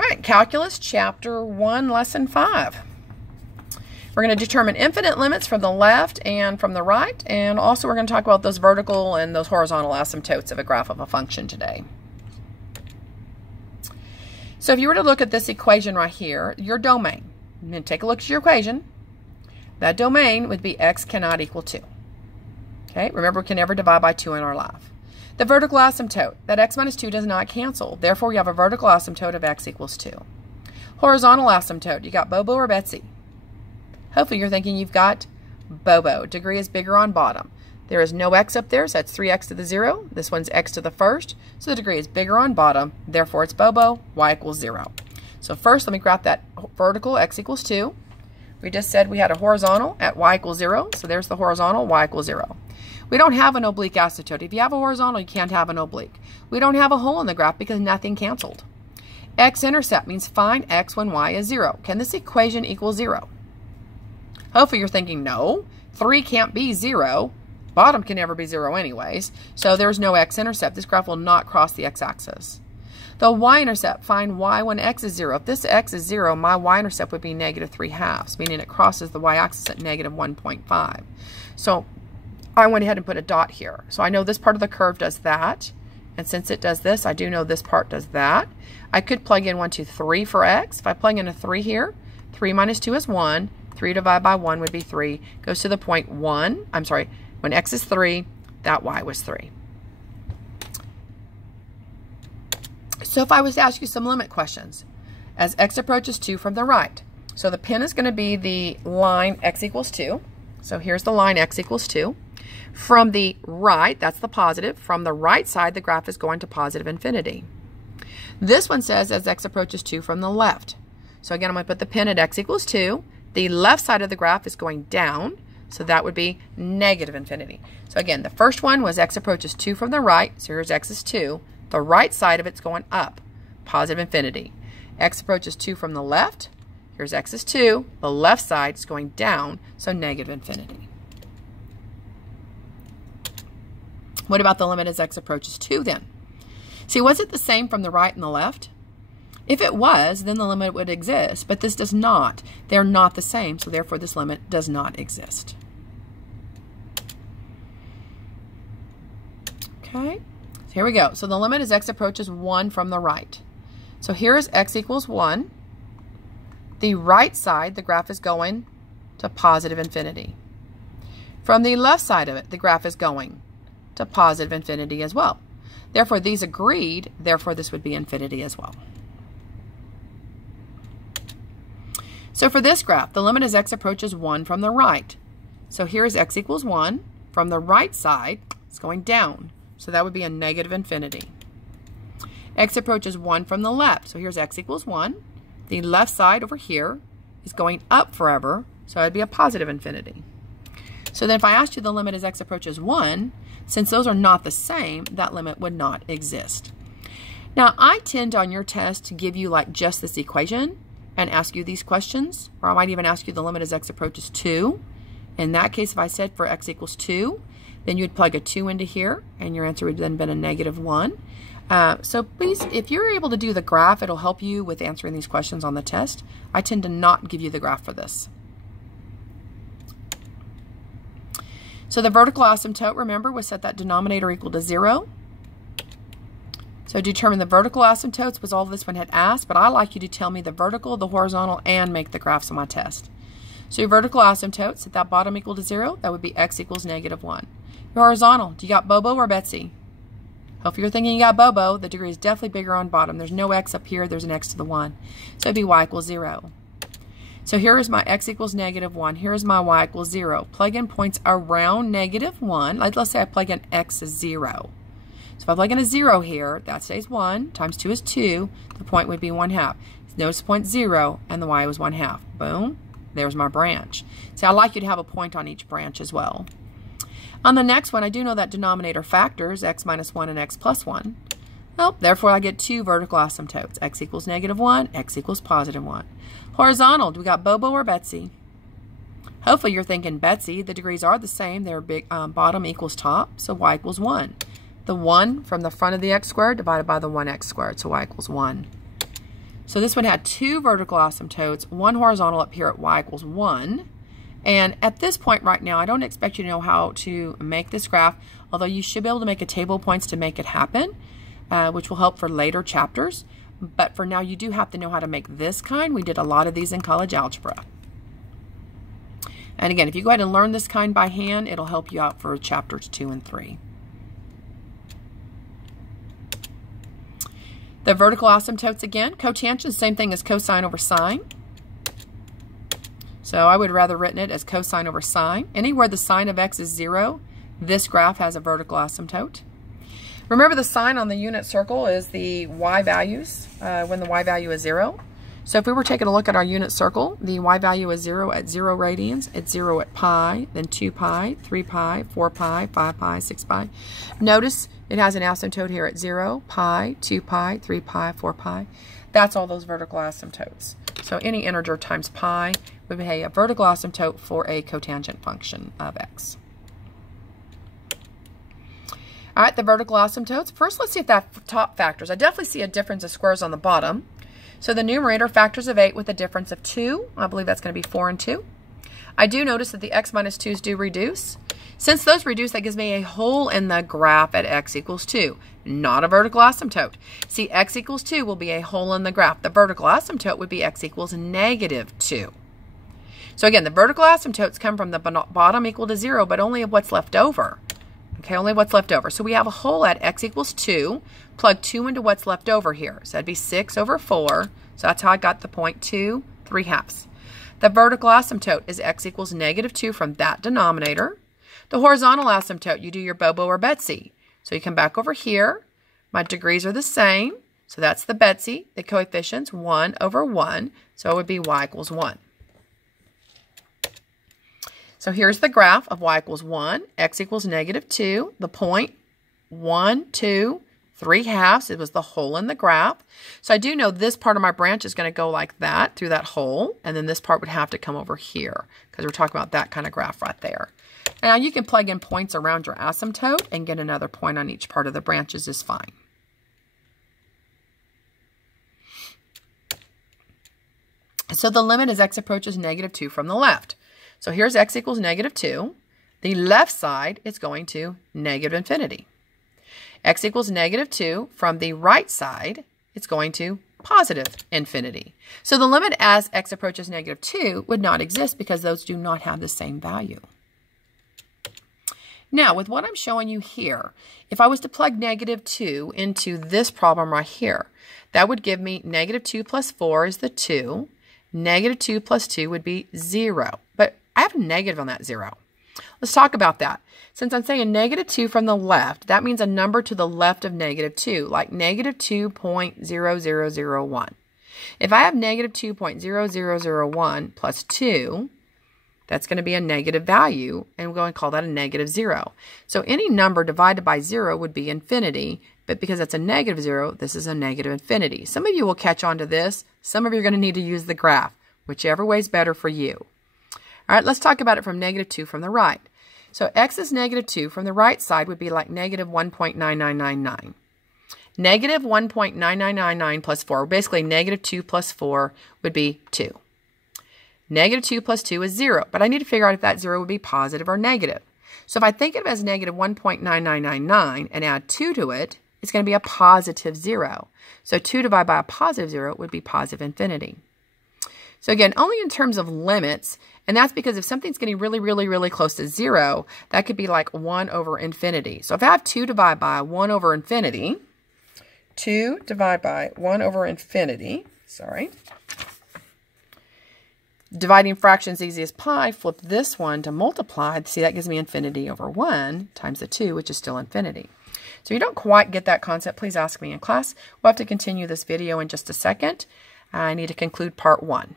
All right, Calculus Chapter 1, Lesson 5. We're going to determine infinite limits from the left and from the right, and also we're going to talk about those vertical and those horizontal asymptotes of a graph of a function today. So if you were to look at this equation right here, your domain, and then take a look at your equation, that domain would be x cannot equal 2. Okay, remember we can never divide by 2 in our life. The vertical asymptote, that x minus 2 does not cancel. Therefore, we have a vertical asymptote of x equals 2. Horizontal asymptote, you got Bobo or Betsy? Hopefully you're thinking you've got Bobo. Degree is bigger on bottom. There is no x up there, so that's 3x to the 0. This one's x to the first, so the degree is bigger on bottom. Therefore, it's Bobo, y equals 0. So first, let me graph that vertical, x equals 2. We just said we had a horizontal at y equals 0, so there's the horizontal, y equals 0. We don't have an oblique asymptote. If you have a horizontal, you can't have an oblique. We don't have a hole in the graph because nothing canceled. X-intercept means find x when y is 0. Can this equation equal 0? Hopefully you're thinking, no, 3 can't be 0. Bottom can never be 0 anyways, so there's no x-intercept. This graph will not cross the x-axis. The y-intercept, find y when x is 0. If this x is 0, my y-intercept would be negative 3/2, meaning it crosses the y-axis at negative 1.5. So I went ahead and put a dot here. So I know this part of the curve does that. And since it does this, I do know this part does that. I could plug in 1, 2, 3 for x. If I plug in a 3 here, 3 minus 2 is 1. 3 divided by 1 would be 3. Goes to the point 1. I'm sorry, when x is 3, that y was 3. So if I was to ask you some limit questions, as x approaches 2 from the right. So the pin is going to be the line x equals 2. So here's the line x equals 2. From the right, that's the positive. From the right side, the graph is going to positive infinity. This one says as x approaches 2 from the left. So again, I'm going to put the pin at x equals 2. The left side of the graph is going down, so that would be negative infinity. So again, the first one was x approaches 2 from the right, so here's x is 2. The right side of it's going up, positive infinity. X approaches 2 from the left, here's x is 2. The left side is going down, so negative infinity. What about the limit as x approaches 2 then? See, was it the same from the right and the left? If it was, then the limit would exist, but this does not. They're not the same, so therefore this limit does not exist. Okay, so here we go. So the limit as x approaches 1 from the right. So here is x equals 1. The right side, the graph is going to positive infinity. From the left side of it, the graph is going to positive infinity as well. Therefore, these agreed, therefore this would be infinity as well. So for this graph, the limit as x approaches 1 from the right. So here is x equals 1. From the right side, it's going down. So that would be a negative infinity. X approaches 1 from the left. So here's x equals 1. The left side over here is going up forever. So it would be a positive infinity. So then if I asked you the limit as x approaches 1, since those are not the same, that limit would not exist. Now, I tend on your test to give you like just this equation and ask you these questions, or I might even ask you the limit as x approaches 2. In that case, if I said for x equals 2, then you'd plug a 2 into here, and your answer would then been a negative 1. So please, if you're able to do the graph, it'll help you with answering these questions on the test. I tend to not give you the graph for this. So the vertical asymptote, remember, was set that denominator equal to 0. So determine the vertical asymptotes was all this one had asked, but I like you to tell me the vertical, the horizontal, and make the graphs on my test. So your vertical asymptote, set that bottom equal to 0. That would be x equals negative 1. Your horizontal, do you got Bobo or Betsy? Hopefully you're thinking you got Bobo. The degree is definitely bigger on bottom. There's no x up here. There's an x to the 1. So it'd be y equals 0. So here is my x equals negative 1. Here is my y equals 0. Plug in points around negative 1. Let's say I plug in x is 0. So if I plug in a 0 here, that stays 1. Times 2 is 2. The point would be 1/2. Notice the point 0 and the y was 1/2. Boom. There's my branch. See, I like you to have a point on each branch as well. On the next one, I do know that denominator factors, x minus 1 and x plus 1. Well, therefore I get 2 vertical asymptotes. X equals negative 1, x equals positive 1. Horizontal, do we got Bobo or Betsy? Hopefully you're thinking Betsy. The degrees are the same. They're big, bottom equals top, so y equals 1. The 1 from the front of the x squared divided by the 1x squared, so y equals 1. So this one had 2 vertical asymptotes, 1 horizontal up here at y equals 1. And at this point right now, I don't expect you to know how to make this graph, although you should be able to make a table of points to make it happen, which will help for later chapters. But for now, you do have to know how to make this kind. We did a lot of these in college algebra. And again, if you go ahead and learn this kind by hand, it'll help you out for chapters 2 and 3. The vertical asymptotes again, cotangent, same thing as cosine over sine. So I would rather written it as cosine over sine. Anywhere the sine of x is 0, this graph has a vertical asymptote. Remember the sign on the unit circle is the y values when the y value is 0. So if we were taking a look at our unit circle, the y value is 0 at 0 radians, it's 0 at pi, then 2 pi, 3 pi, 4 pi, 5 pi, 6 pi. Notice it has an asymptote here at 0, pi, 2 pi, 3 pi, 4 pi. That's all those vertical asymptotes. So any integer times pi would be a vertical asymptote for a cotangent function of x. All right, the vertical asymptotes. First, let's see if that top factors. I definitely see a difference of squares on the bottom. So the numerator factors of 8 with a difference of 2. I believe that's going to be 4 and 2. I do notice that the x minus 2's do reduce. Since those reduce, that gives me a hole in the graph at x equals 2. Not a vertical asymptote. See, x equals 2 will be a hole in the graph. The vertical asymptote would be x equals negative 2. So again, the vertical asymptotes come from the bottom equal to 0, but only of what's left over. Okay, only what's left over. So we have a hole at x equals 2. Plug 2 into what's left over here. So that'd be 6 over 4. So that's how I got the point 2, 3/2. The vertical asymptote is x equals negative 2 from that denominator. The horizontal asymptote, you do your Bobo or Betsy. So you come back over here. My degrees are the same. So that's the Betsy. The coefficients, 1 over 1. So it would be y equals 1. So here's the graph of y equals 1, x equals negative 2, the point 1, 2, 3/2. It was the hole in the graph. So I do know this part of my branch is going to go like that through that hole, and then this part would have to come over here because we're talking about that kind of graph right there. Now you can plug in points around your asymptote and get another point on each part of the branches is fine. So the limit as x approaches negative 2 from the left. So here's x equals negative 2. The left side is going to negative infinity. X equals negative 2. From the right side, it's going to positive infinity. So the limit as x approaches negative 2 would not exist because those do not have the same value. Now, with what I'm showing you here, if I was to plug negative 2 into this problem right here, that would give me negative 2 plus 4 is the 2. Negative 2 plus 2 would be 0. But I have a negative on that 0. Let's talk about that. Since I'm saying negative 2 from the left, that means a number to the left of negative 2, like negative 2.0001. If I have negative 2.0001 plus 2, that's going to be a negative value, and we're going to call that a negative 0. So any number divided by 0 would be infinity, but because it's a negative 0, this is a negative infinity. Some of you will catch on to this. Some of you are going to need to use the graph, whichever way is better for you. All right, let's talk about it from negative 2 from the right. So x is negative 2 from the right side would be like negative 1.9999. Negative 1.9999 plus 4, basically negative 2 plus 4 would be 2. Negative 2 plus 2 is 0, but I need to figure out if that 0 would be positive or negative. So if I think of it as negative 1.9999 and add 2 to it, it's going to be a positive 0. So 2 divided by a positive 0 would be positive infinity. So again, only in terms of limits, and that's because if something's getting really close to 0, that could be like 1 over infinity. So if I have 2 divided by 1 over infinity, 2 divided by 1 over infinity, dividing fractions easy as pi, flip this one to multiply. See, that gives me infinity over 1 times the 2, which is still infinity. So you don't quite get that concept, please ask me in class. We'll have to continue this video in just a second. I need to conclude part 1.